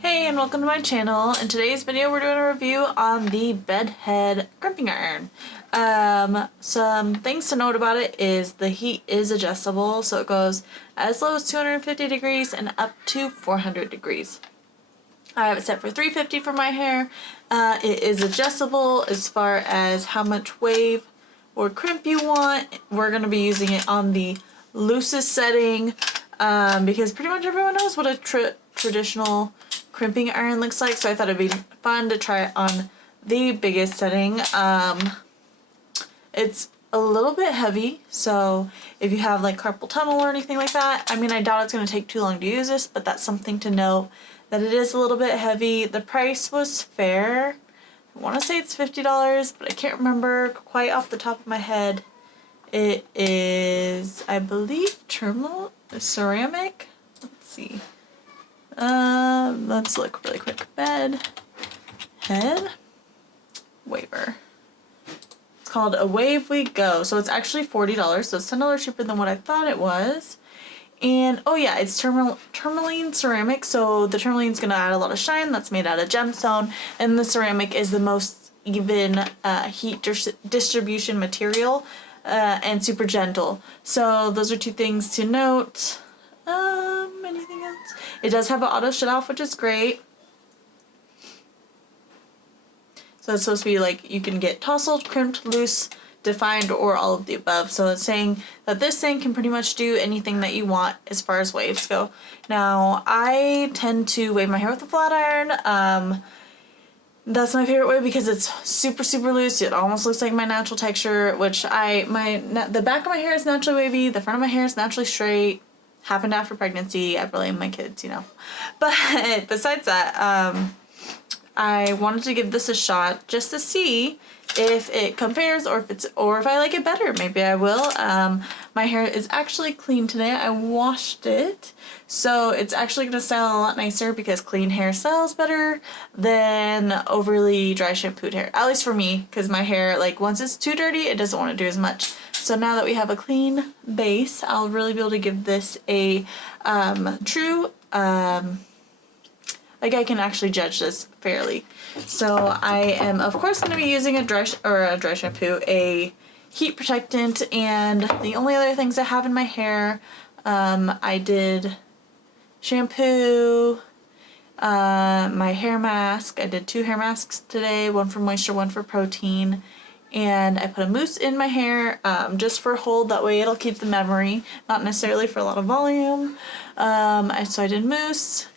Hey and welcome to my channel. In today's video we're doing a review on the bed head crimping iron. Some things to note about it is the heat is adjustable, so it goes as low as 250 degrees and up to 400 degrees. I have it set for 350 for my hair. It is adjustable as far as how much wave or crimp you want. We're going to be using it on the loosest setting because pretty much everyone knows what a traditional crimping iron looks like, so I thought it'd be fun to try it on the biggest setting. It's a little bit heavy, so if you have like carpal tunnel or anything like that, I mean, I doubt it's going to take too long to use this, but that's something to note, that it is a little bit heavy. The price was fair. I want to say it's $50, but I can't remember quite off the top of my head. It is, I believe, ceramic. Let's see. Let's look really quick. Bed head waver. It's called A Wave We Go. So it's actually $40, so it's $10 cheaper than what I thought it was. And oh yeah, it's tourmaline ceramic, so the tourmaline's gonna add a lot of shine. That's made out of gemstone, and the ceramic is the most even heat distribution material and super gentle. So those are two things to note. Anything else? It does have an auto shut off, which is great. So it's supposed to be like you can get tousled, crimped, loose, defined, or all of the above. So it's saying that this thing can pretty much do anything that you want as far as waves go. Now, I tend to wave my hair with a flat iron. That's my favorite way because it's super loose. It almost looks like my natural texture, which the back of my hair is naturally wavy, the front of my hair is naturally straight. Happened after pregnancy. I blame my kids, you know. But besides that, I wanted to give this a shot just to see if it compares or if I like it better. Maybe I will. My hair is actually clean today. I washed it, so it's actually gonna style a lot nicer because clean hair styles better than overly dry shampooed hair. At least for me, because my hair, like, once it's too dirty, it doesn't want to do as much. So now that we have a clean base, I'll really be able to give this a true, like, I can actually judge this fairly. So I am, of course, going to be using a dry shampoo, a heat protectant, and the only other things I have in my hair, I did shampoo, my hair mask. I did 2 hair masks today, one for moisture, one for protein. And I put a mousse in my hair just for hold, that way it'll keep the memory, not necessarily for a lot of volume. So I did mousse,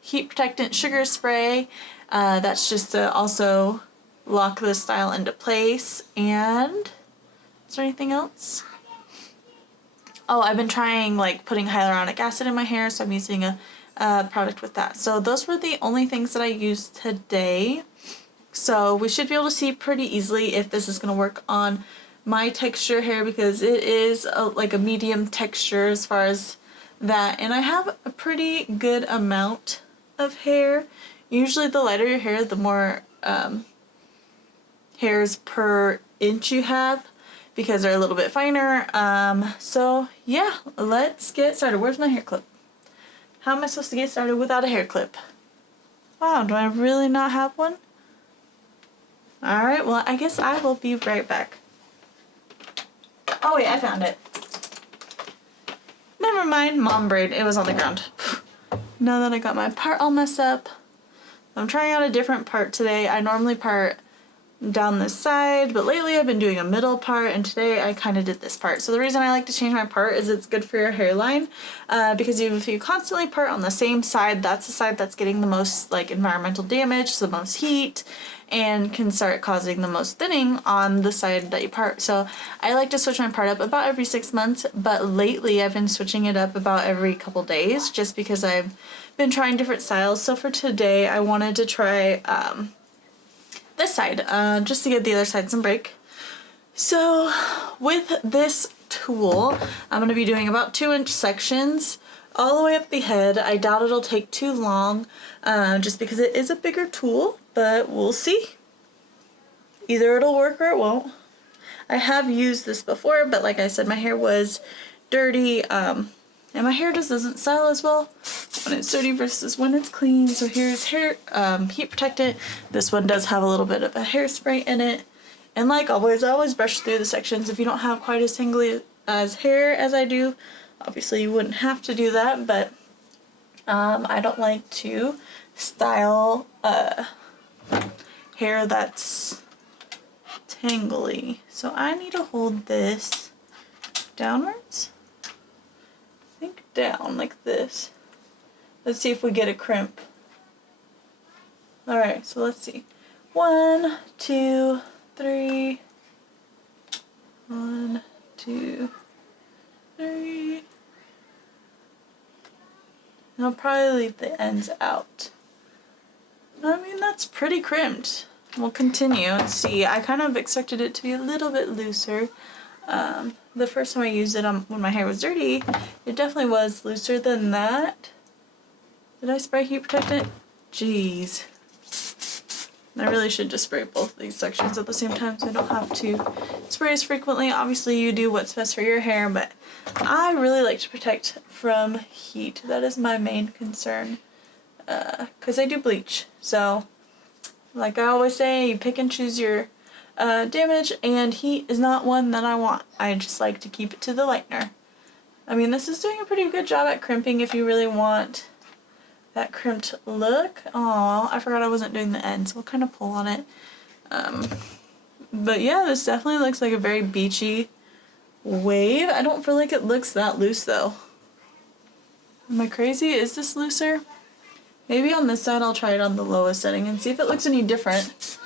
heat protectant, sugar spray. That's just to also lock the style into place. And is there anything else? Oh, I've been trying like putting hyaluronic acid in my hair, so I'm using a product with that. So those were the only things that I used today. So we should be able to see pretty easily if this is going to work on my texture hair, because it is like a medium texture as far as that. And I have a pretty good amount of hair. Usually the lighter your hair, the more hairs per inch you have, because they're a little bit finer. So yeah, let's get started. Where's my hair clip? How am I supposed to get started without a hair clip? Wow, do I really not have one? Alright, well, I guess I will be right back. Oh wait, I found it. Never mind, mom braid. It was on the ground. Now that I got my part all messed up, I'm trying out a different part today. I normally part down this side, but lately I've been doing a middle part, and today I kind of did this part. So the reason I like to change my part is it's good for your hairline, because if you constantly part on the same side, that's the side that's getting the most like environmental damage, the most heat, and can start causing the most thinning on the side that you part. So I like to switch my part up about every 6 months, but lately I've been switching it up about every couple days just because I've been trying different styles. So for today I wanted to try this side just to give the other side some break. So with this tool I'm going to be doing about 2-inch sections all the way up the head. I doubt it'll take too long just because it is a bigger tool, but we'll see. Either it'll work or it won't. I have used this before, but like I said, my hair was dirty and my hair just doesn't style as well when it's dirty versus when it's clean. So here's hair heat protectant. This one does have a little bit of a hairspray in it. And like always, I always brush through the sections. If you don't have quite as tangly as hair as I do, obviously you wouldn't have to do that, but I don't like to style hair that's tangly. So I need to hold this downwards. I think down like this. Let's see if we get a crimp. Alright, so let's see. 1, 2, 3. 1, 2, 3. And I'll probably leave the ends out. I mean, that's pretty crimped. We'll continue and see. I kind of expected it to be a little bit looser. The first time I used it when my hair was dirty, it definitely was looser than that. Did I spray heat protectant? Jeez. I really should just spray both of these sections at the same time so I don't have to spray as frequently. Obviously you do what's best for your hair, but I really like to protect from heat. That is my main concern. Because I do bleach. So, like I always say, you pick and choose your damage, and heat is not one that I want. I just like to keep it to the lightener. I mean, this is doing a pretty good job at crimping if you really want that crimped look. Aw, I forgot I wasn't doing the ends. We'll kind of pull on it. But yeah, this definitely looks like a very beachy wave. I don't feel like it looks that loose though. Am I crazy? Is this looser? Maybe on this side I'll try it on the lowest setting and see if it looks any different.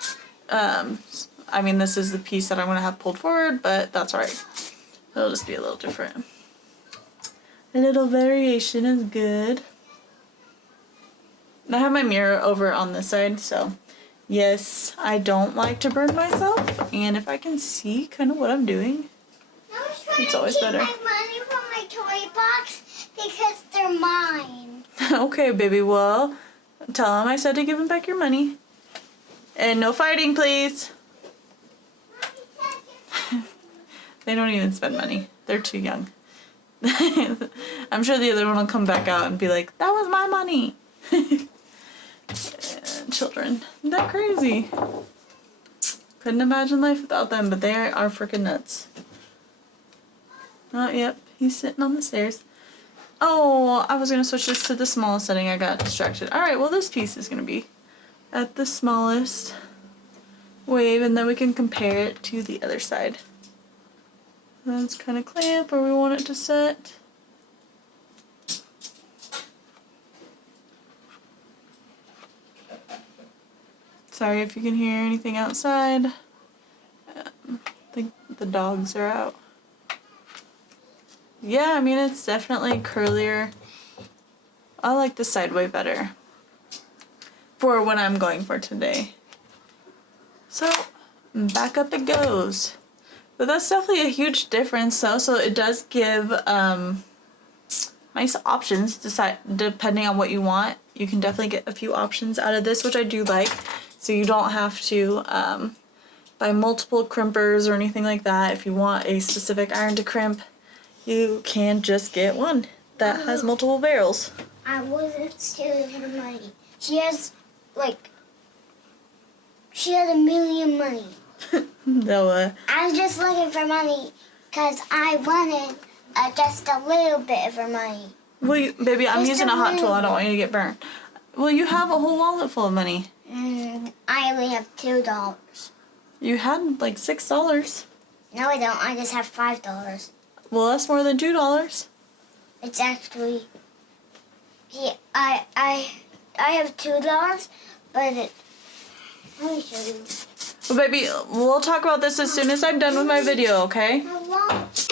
I mean, this is the piece that I'm going to have pulled forward, but that's alright. It'll just be a little different. A little variation is good. I have my mirror over on this side, so yes, I don't like to burn myself, and if I can see kind of what I'm doing, it's always better. I was trying to keep my money from my toy box because they're mine. Okay, baby, well, tell him I said to give him back your money. And no fighting, please. They don't even spend money. They're too young. I'm sure the other one will come back out and be like, that was my money. Children, isn't that crazy? Couldn't imagine life without them, but they are freaking nuts. Oh, yep, he's sitting on the stairs. Oh, I was going to switch this to the smallest setting. I got distracted. Alright, well this piece is going to be at the smallest wave, and then we can compare it to the other side. Let's kind of clamp where we want it to set. Sorry if you can hear anything outside. I think the dogs are out. Yeah, I mean, it's definitely curlier. I like the side way better for what I'm going for today. So, back up it goes. But that's definitely a huge difference though, so it does give nice options depending on what you want. You can definitely get a few options out of this, which I do like. So you don't have to buy multiple crimpers or anything like that. If you want a specific iron to crimp, you can just get one that has multiple barrels. I wasn't stealing her money. She has $1 million money. Noah. I was just looking for money because I wanted just a little bit of her money. Well, baby, I'm Just using a hot tool. I don't want you to get burned. Well, you have a whole wallet full of money. I only have $2. You had like $6. No, I don't. I just have $5. Well, that's more than $2. It's actually, I have $2, but let me show you. Well, baby, we'll talk about this as soon as I'm done with my video, okay? I want.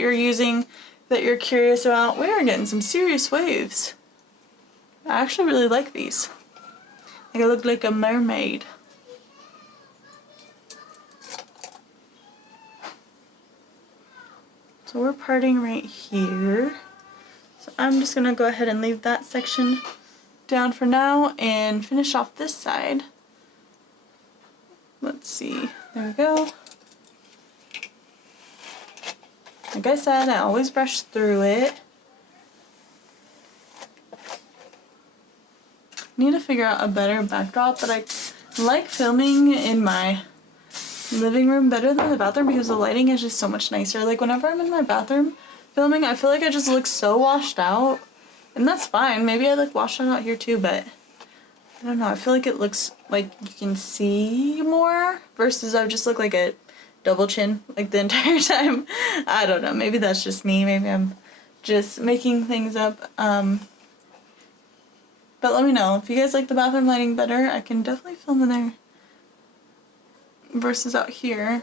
that you're using that you're curious about. We are getting some serious waves. I actually really like these. Like I look like a mermaid. So we're parting right here. So I'm just gonna go ahead and leave that section down for now and finish off this side. Let's see, there we go. Like I said, I always brush through it. Need to figure out a better backdrop, but I like filming in my living room better than the bathroom because the lighting is just so much nicer. Like whenever I'm in my bathroom filming, I feel like I just look so washed out, and that's fine. Maybe I look washed out here too, but I don't know. I feel like it looks like you can see more versus I just look like a double chin like the entire time. I don't know. Maybe that's just me. Maybe I'm just making things up. But let me know if you guys like the bathroom lighting better. I can definitely film in there versus out here.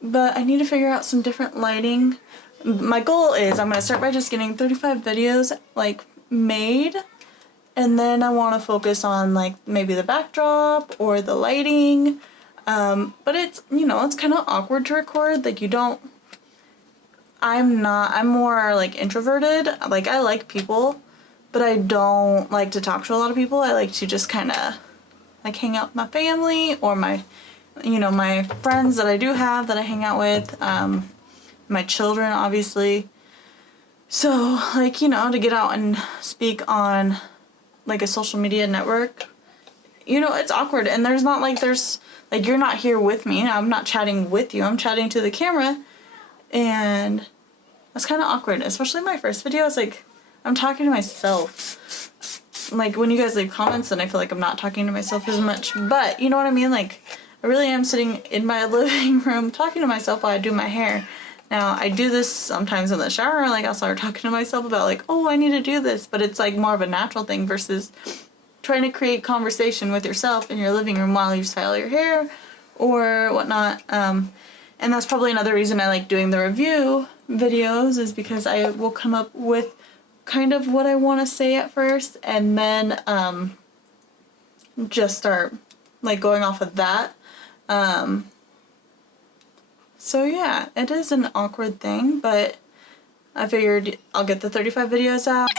But I need to figure out some different lighting. My goal is I'm going to start by just getting 35 videos like made, and then I want to focus on like maybe the backdrop or the lighting. But it's, you know, it's kind of awkward to record. Like I'm more like introverted. Like I like people, but I don't like to talk to a lot of people. I like to just kind of like hang out with my family or my, you know, my friends that I do have that I hang out with, my children obviously. So like, you know, to get out and speak on like a social media network, you know, it's awkward, and there's you're not here with me. I'm not chatting with you. I'm chatting to the camera, and that's kind of awkward, especially my first video. It's like I'm talking to myself. Like when you guys leave comments, then I feel like I'm not talking to myself as much, but you know what I mean? Like I really am sitting in my living room talking to myself while I do my hair. Now I do this sometimes in the shower, like I'll start talking to myself about like, oh, I need to do this, but it's like more of a natural thing versus trying to create conversation with yourself in your living room while you style your hair or whatnot. And that's probably another reason I like doing the review videos, is because I will come up with kind of what I want to say at first, and then just start like going off of that. So yeah, it is an awkward thing, but I figured I'll get the 35 videos out.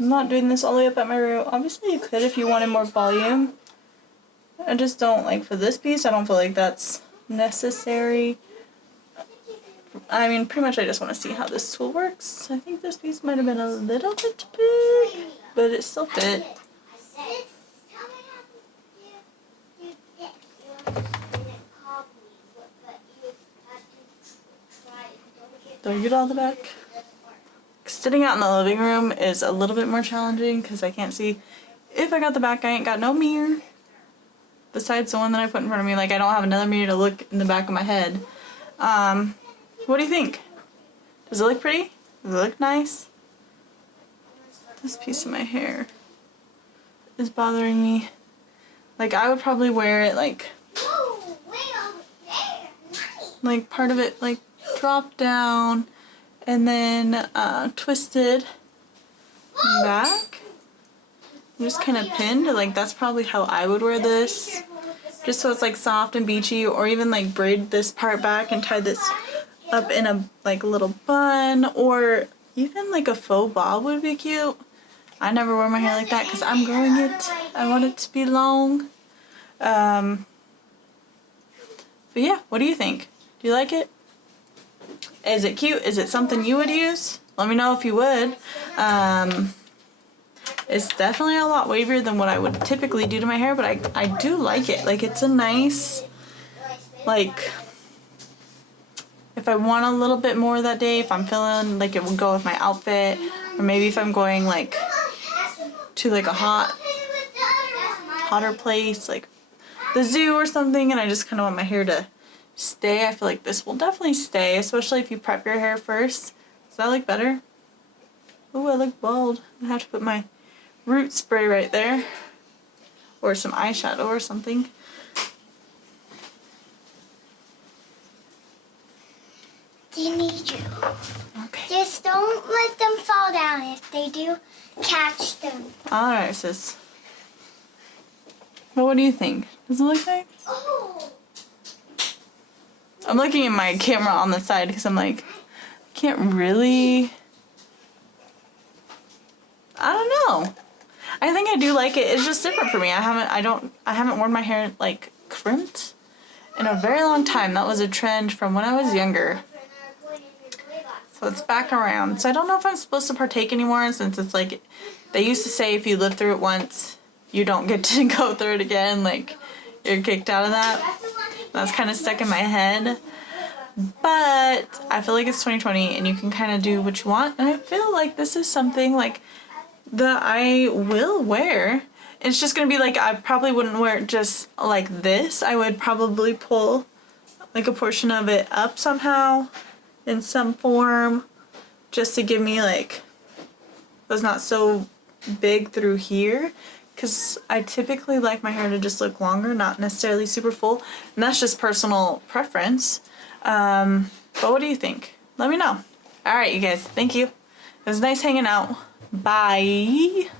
I'm not doing this all the way up at my root. Obviously you could if you wanted more volume. I just don't, like for this piece, I don't feel like that's necessary. I mean, pretty much I just want to see how this tool works. I think this piece might have been a little bit big, but it still fit. Do I get all the back? Sitting out in the living room is a little bit more challenging because I can't see if I got the back. I ain't got no mirror besides the one that I put in front of me. Like, I don't have another mirror to look in the back of my head. What do you think? Does it look pretty? Does it look nice? This piece of my hair is bothering me. Like, I would probably wear it like part of it like dropped down and then twisted back. Just kind of pinned. Like, that's probably how I would wear this. Just so it's like soft and beachy, or even like braid this part back and tie this up in a like little bun, or even like a faux bob would be cute. I never wear my hair like that because I'm growing it. I want it to be long. But yeah, what do you think? Do you like it? Is it cute? Is it something you would use? Let me know if you would. It's definitely a lot wavier than what I would typically do to my hair, but I do like it. Like, it's a nice, like, if I want a little bit more that day, if I'm feeling like it would go with my outfit, or maybe if I'm going like to like a hotter place, like the zoo or something, and I just kind of want my hair to stay, I feel like this will definitely stay, especially if you prep your hair first. Does that look better? Ooh, I look bald. I have to put my root spray right there, or some eyeshadow or something. They need you. Okay. Just don't let them fall down. If they do, catch them. Alright, sis. But what do you think? Does it look nice? Oh. I'm looking at my camera on the side because I'm like, I can't really. I don't know. I think I do like it. It's just different for me. I haven't worn my hair like crimped in a very long time. That was a trend from when I was younger. So it's back around. So I don't know if I'm supposed to partake anymore, since it's like, they used to say if you live through it once, you don't get to go through it again. Like, you're kicked out of that. That's kind of stuck in my head. But I feel like it's 2020 and you can kind of do what you want. And I feel like this is something like that I will wear. It's just going to be like, I probably wouldn't wear it just like this. I would probably pull like a portion of it up somehow in some form, just to give me like, was not so big through here, because I typically like my hair to just look longer, not necessarily super full, and that's just personal preference. But what do you think? Let me know. Alright, you guys, thank you. It was nice hanging out. Bye.